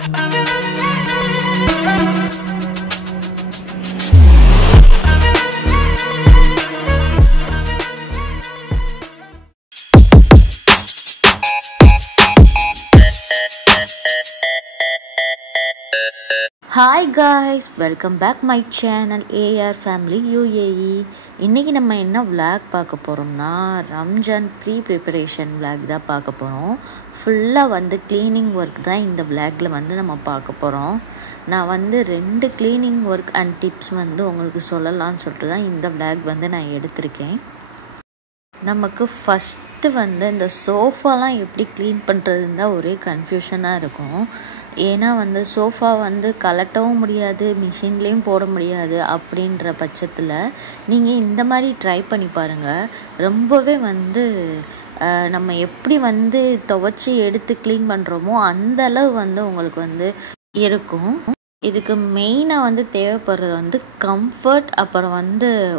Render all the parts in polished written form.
Hi guys, welcome back my channel AR Family UAE. இன்னைக்கு நம்ம என்ன vlog பார்க்க போறோம்னா ரம்ஜான் ப்ரீ ப்ரிப்பரேஷன் vlog தான் பார்க்க போறோம். ஃபுல்லா க்ளீனிங் ஒர்க் தான் இந்த vlogல நம்ம பார்க்க போறோம். நான் 2 க்ளீனிங் ஒர்க் அண்ட் டிப்ஸ் உங்களுக்கு சொல்லலாம்னு சொல்லிட்டு தான் இந்த vlog நான் எடுத்திருக்கேன். நமக்கு ஃபர்ஸ்ட் இந்த சோஃபாலாம் எப்படி க்ளீன் பண்ணுறதுன்னு தான் ஒரே கன்ஃபியூஷனாக இருக்கும். ஏன்னா சோஃபா கலட்டவும் முடியாது, மிஷின்லேயும் போட முடியாது. அப்படின்ற பட்சத்தில் நீங்கள் இந்த மாதிரி ட்ரை பண்ணி பாருங்கள். ரொம்பவே நம்ம எப்படி துவைச்சி எடுத்து க்ளீன் பண்ணுறோமோ அந்த அளவு உங்களுக்கு இருக்கும். இதுக்கு மெயினாக தேவைப்படுறது கம்ஃபர்ட், அப்புறம்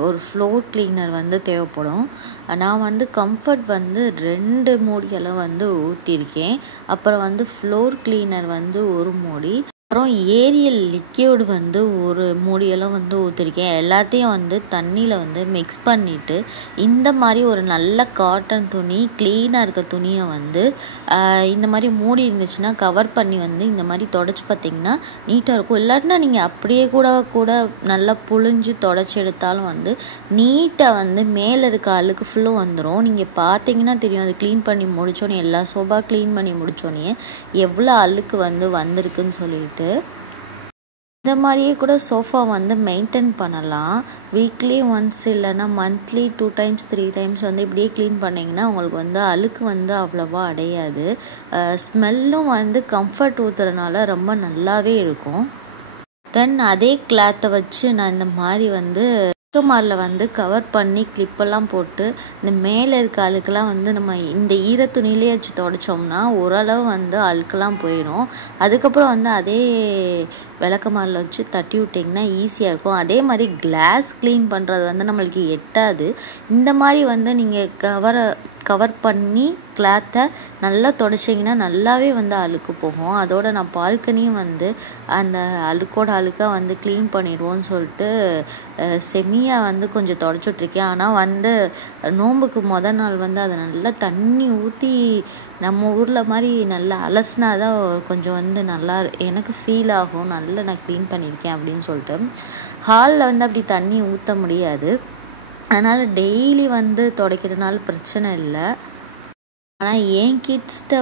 ஒரு ஃப்ளோர் கிளீனர் தேவைப்படும். நான் கம்ஃபர்ட் 2 மூடி அளவு ஊற்றிருக்கேன். அப்புறம் ஃப்ளோர் கிளீனர் 1 மூடி, அப்புறம் ஏரியல் லிக்யூட் 1 மூடியெல்லாம் ஊற்றிருக்கேன். எல்லாத்தையும் தண்ணியில் மிக்ஸ் பண்ணிவிட்டு இந்த மாதிரி ஒரு நல்ல காட்டன் துணி, க்ளீனாக இருக்க துணியை இந்த மாதிரி மூடி இருந்துச்சுன்னா கவர் பண்ணி இந்த மாதிரி தொடச்சி பார்த்திங்கன்னா நீட்டாக இருக்கும். இல்லாட்டினா நீங்கள் அப்படியே கூட நல்லா புழிஞ்சு தொடச்சி எடுத்தாலும் நீட்டாக மேலே இருக்க அழுக்கு ஃபுல்லும் வந்துடும். நீங்கள் பார்த்தீங்கன்னா தெரியும், அது க்ளீன் பண்ணி முடித்தோன்னே, எல்லா சோபா க்ளீன் பண்ணி முடித்தோன்னே எவ்வளோ அழுக்கு வந்திருக்குன்னு சொல்லிட்டு. இந்த மாதிரியே கூட சோஃபா மெயின்டைன் பண்ணலாம். வீக்லி ஒன்ஸ் இல்லைன்னா மந்த்லி 2 times 3 times இப்படியே க்ளீன் பண்ணிங்கன்னா உங்களுக்கு அழுக்கு அவ்வளோவா அடையாது. ஸ்மெல்லும் கம்ஃபர்ட் ஊற்றுறதுனால ரொம்ப நல்லாவே இருக்கும். தென் அதே கிளாத்தை வச்சு நான் இந்த மாதிரி மாரில் கவர் பண்ணி கிளிப்பெல்லாம் போட்டு இந்த மேலே இருக்க அழுக்கெல்லாம் நம்ம இந்த ஈரத்துணிலே வச்சு தொடச்சோம்னா ஓரளவு அழுக்கெல்லாம் போயிடும். அதுக்கப்புறம் அதே விளக்கமாரில் வச்சு தட்டி விட்டிங்கன்னா ஈஸியாக இருக்கும். அதே மாதிரி கிளாஸ் க்ளீன் பண்ணுறது நம்மளுக்கு எட்டாது. இந்த மாதிரி நீங்கள் கவர் பண்ணி கிளாத்தை நல்லா தொடச்சிங்கன்னா நல்லாவே அழுக்கு போகும். அதோடு நான் பால்கனியும் அந்த அழுக்காக க்ளீன் பண்ணிடுவோன்னு சொல்லிட்டு செமியாக கொஞ்சம் தொடச்சிட்ருக்கேன். ஆனால் நோம்புக்கு மொதல் நாள் அதை நல்லா தண்ணி ஊற்றி நம்ம ஊரில் மாதிரி நல்லா அலசினா தான் கொஞ்சம் நல்லா எனக்கு ஃபீல் ஆகும், நல்லா நான் க்ளீன் பண்ணியிருக்கேன் அப்படின்னு சொல்லிட்டு. ஹாலில் அப்படி தண்ணி ஊற்ற முடியாது, அதனால் டெய்லி துடைக்கிறதுனால பிரச்சனை இல்லை. ஆனால் என் கிட்ஸ்கிட்ட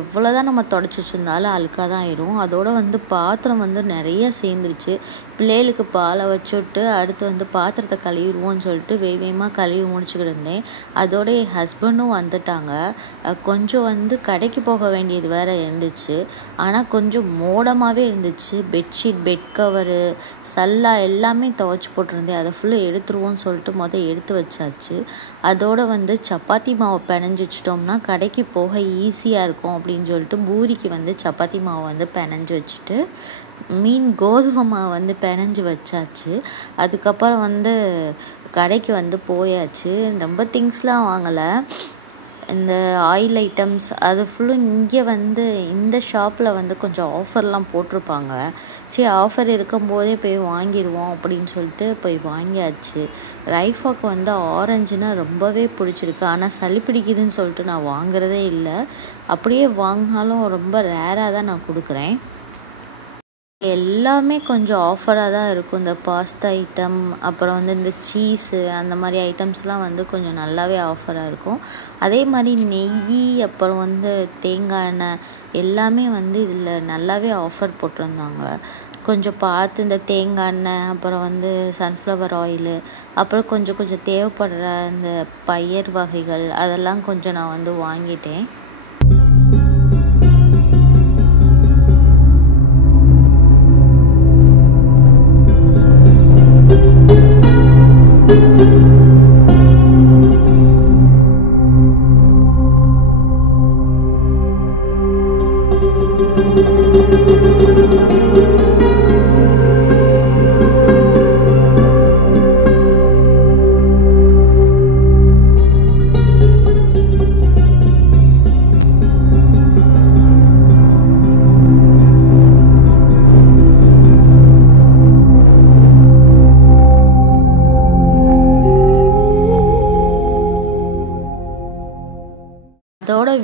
எவ்வளோ தான் நம்ம தொடச்சி வச்சுருந்தாலும் அழுக்காக தான் ஆயிடும். அதோடு பாத்திரம் நிறைய சேர்ந்துருச்சு. பிள்ளைகளுக்கு பாலை வச்சுட்டு அடுத்து பாத்திரத்தை கழுவிடுவோன்னு சொல்லிட்டு வேகமாக கழுவி முடிச்சுக்கிட்டு இருந்தேன். அதோட என் ஹஸ்பண்டும் வந்துட்டாங்க. கொஞ்சம் கடைக்கு போக வேண்டியது வேறு இருந்துச்சு. ஆனால் கொஞ்சம் மோடமாகவே இருந்துச்சு. பெட்ஷீட், பெட் கவரு, சல்லா எல்லாமே துவைச்சி போட்டிருந்தேன். அதை ஃபுல்லாக எடுத்துருவோன்னு சொல்லிட்டு எடுத்து வச்சாச்சு. அதோடு சப்பாத்தி மாவை பிணைஞ்சி வச்சிட்டோம்னா கடைக்கு போக ஈஸியாக இருக்கும் அப்படின்னு சொல்லிட்டு பூரிக்கு சப்பாத்தி மாவு பிணைஞ்சி வச்சுட்டு கோதுமை மாவு பிணைஞ்சி வச்சாச்சு. அதுக்கப்புறம் கடைக்கு போயாச்சு. ரொம்ப திங்ஸ்லாம் வாங்கலை. இந்த ஆயில் ஐட்டம்ஸ் அது ஃபுல்லும் இங்கே இந்த ஷாப்பில் கொஞ்சம் ஆஃபர்லாம் போட்டிருப்பாங்க. சரி, ஆஃபர் இருக்கும்போதே போய் வாங்கிடுவோம் அப்படின்னு சொல்லிட்டு போய் வாங்கியாச்சு. ரைஃபாக்கு ஆரஞ்சுனா ரொம்பவே பிடிச்சிருக்கு. ஆனால் சளி பிடிக்குதுன்னு சொல்லிட்டு நான் வாங்குறதே இல்லை. அப்படியே வாங்கினாலும் ரொம்ப ரேராக தான் நான் கொடுக்குறேன். எல்லாமே கொஞ்சம் ஆஃபராக தான் இருக்கும். இந்த பாஸ்தா ஐட்டம், அப்புறம் இந்த சீஸு, அந்த மாதிரி ஐட்டம்ஸ்லாம் கொஞ்சம் நல்லாவே ஆஃபராக இருக்கும். அதே மாதிரி நெய், அப்புறம் தேங்காய் எண்ணெய் எல்லாமே இதில் நல்லாவே ஆஃபர் போட்டிருந்தாங்க. கொஞ்சம் பார்த்து இந்த தேங்காய் எண்ணெய், அப்புறம் சன்ஃப்ளவர் ஆயிலு, அப்புறம் கொஞ்சம் தேவைப்படுற இந்த பயிர் வகைகள் அதெல்லாம் கொஞ்சம் நான் வாங்கிட்டேன்.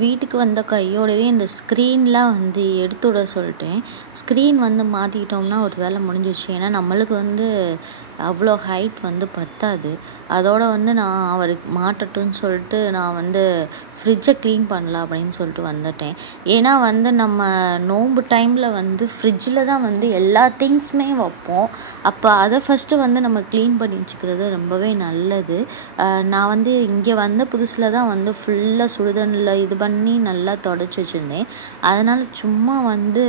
வீட்டுக்கு வந்த கையோடவே இந்த ஸ்க்ரீன்லாம் வந்து எடுத்து விட சொல்லிட்டேன். ஸ்க்ரீன் வந்து மாற்றிக்கிட்டோம்னா ஒரு வேலை முடிஞ்சிடுச்சு. ஏன்னா நம்மளுக்கு வந்து அவ்வளோ ஹைட் வந்து பத்தாது. அதோட வந்து நான் அவருக்கு மாட்டட்டும்னு சொல்லிட்டு நான் வந்து ஃப்ரிட்ஜை க்ளீன் பண்ணலாம் அப்படின்னு சொல்லிட்டு வந்துட்டேன். ஏன்னா வந்து நம்ம நோன்பு டைமில் வந்து ஃப்ரிட்ஜில் தான் வந்து எல்லா திங்ஸுமே வைப்போம். அப்போ அதை ஃபஸ்ட்டு வந்து நம்ம க்ளீன் பண்ணி வச்சுக்கிறது ரொம்பவே நல்லது. நான் வந்து இங்கே வந்த புதுசில் தான் வந்து ஃபுல்லாக சுடுதண்ணில் இது பண்ணி நல்லா தொடச்சி வச்சுருந்தேன். அதனால் சும்மா வந்து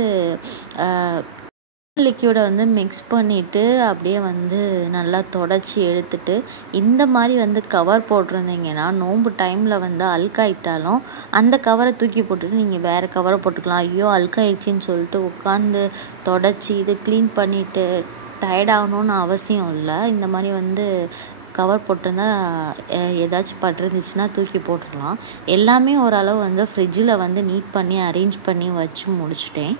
லிக்யூடை வந்து மிக்ஸ் பண்ணிவிட்டு அப்படியே வந்து நல்லா தொடச்சி எடுத்துட்டு இந்த மாதிரி வந்து கவர் போட்டிருந்தீங்கன்னா நோன்பு டைமில் வந்து அழுக்காயிட்டாலும் அந்த கவரை தூக்கி போட்டுட்டு நீங்கள் வேறு கவரை போட்டுக்கலாம். ஐயோ அழுக்காயிடுச்சின்னு சொல்லிட்டு உட்காந்து தொடச்சி இது க்ளீன் பண்ணிவிட்டு டயர்டாகணுன்னு அவசியம் இல்லை. இந்த மாதிரி வந்து கவர் போட்டிருந்தா ஏதாச்சும் பட்டிருந்துச்சுன்னா தூக்கி போட்டுடலாம். எல்லாமே ஓரளவு வந்து ஃப்ரிட்ஜில் வந்து நீட் பண்ணி அரேஞ்ச் பண்ணி வச்சு முடிச்சிட்டேன்.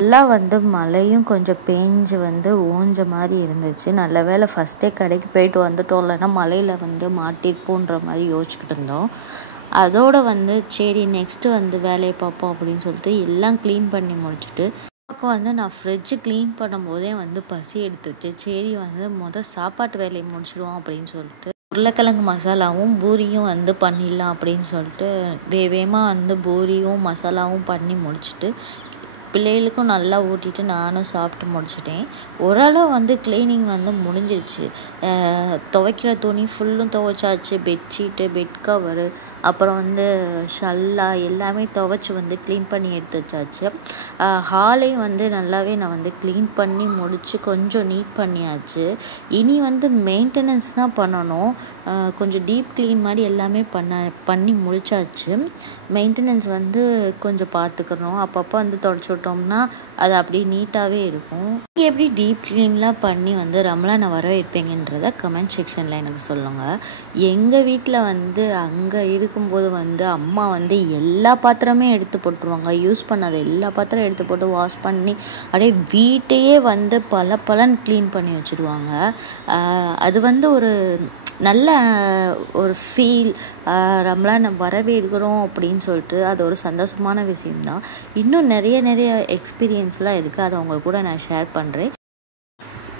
நல்லா வந்து மழையும் கொஞ்சம் பேஞ்சு வந்து ஓஞ்ச மாதிரி இருந்துச்சு. நல்ல வேளை ஃபஸ்ட்டே கடைக்கு போயிட்டு வந்துட்டோம், இல்லைன்னா மழையில் வந்து மாட்டிப்போன்ற மாதிரி யோசிச்சுக்கிட்டு இருந்தோம். அதோடு வந்து சரி நெக்ஸ்ட்டு வந்து வேலையை பார்ப்போம் அப்படின்னு சொல்லிட்டு எல்லாம் க்ளீன் பண்ணி முடிச்சுட்டு பக்கம் வந்து நான் ஃப்ரிட்ஜு க்ளீன் பண்ணும்போதே வந்து பசி எடுத்துச்சு. சரி வந்து சாப்பாட்டு வேலையை முடிச்சிடுவோம் அப்படின்னு சொல்லிட்டு உருளைக்கிழங்கு மசாலாவும் பூரியும் வந்து பண்ணிடலாம் அப்படின்னு சொல்லிட்டு வேகமாக வந்து பூரியும் மசாலாவும் பண்ணி முடிச்சுட்டு பிள்ளைகளுக்கும் நல்லா ஊட்டிட்டு நானும் சாப்பிட்டு முடிச்சிட்டேன். ஓரளவு வந்து க்ளீனிங் வந்து முடிஞ்சிருச்சு. துவைக்கிற துணி ஃபுல்லும் துவைச்சாச்சு. பெட்ஷீட்டு, பெட் கவரு, அப்புறம் வந்து ஷல்லா எல்லாமே துவைச்சி வந்து க்ளீன் பண்ணி எடுத்து வச்சாச்சு. ஹாலையும் வந்து நல்லாவே நான் வந்து க்ளீன் பண்ணி முடித்து கொஞ்சம் நீட் பண்ணியாச்சு. இனி வந்து மெயின்டெனன்ஸ் தான் பண்ணணும். கொஞ்சம் டீப் க்ளீன் மாதிரி எல்லாமே பண்ணி முடிச்சாச்சு. மெயின்டெனன்ஸ் வந்து கொஞ்சம் பார்த்துக்கணும். அப்பப்போ வந்து தொடச்சி விட்டோம்னா அது அப்படியே நீட்டாகவே இருக்கும். நீங்கள் எப்படி டீப் க்ளீன்லாம் பண்ணி வந்து ரமலானை வரவேற்பீங்கன்றதை கமெண்ட் செக்ஷனில் எனக்கு சொல்லுங்கள். எங்கள் வீட்டில் வந்து அங்கே இருக்கும்போது வந்து அம்மா வந்து எல்லா பாத்திரமே எடுத்து போட்டுருவாங்க. யூஸ் பண்ணாத எல்லா பாத்திரம் எடுத்து போட்டு வாஷ் பண்ணி அப்படியே வீட்டையே வந்து பலன்னு க்ளீன் பண்ணி வச்சுருவாங்க. அது வந்து ஒரு நல்ல ஒரு ஃபீல். ரமலானை வரவேற்கிறோம் அப்படின்னு சொல்லிட்டு அது ஒரு சந்தோஷமான விஷயம்தான். இன்னும் நிறைய எக்ஸ்பீரியன்ஸ்லாம் இருக்குது. அதை உங்க கூட நான் ஷேர் பண்ணுறேன்.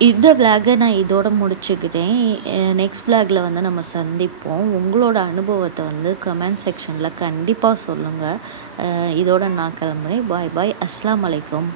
இந்த விளாகை நான் இதோட முடிச்சுக்கிறேன். நெக்ஸ்ட் விளாகில் வந்து நம்ம சந்திப்போம். உங்களோட அனுபவத்தை வந்து கமெண்ட் செக்ஷனில் கண்டிப்பாக சொல்லுங்கள். இதோட நான் கிளம்புறேன். பாய் பாய். அஸ்ஸலாமு அலைக்கும்.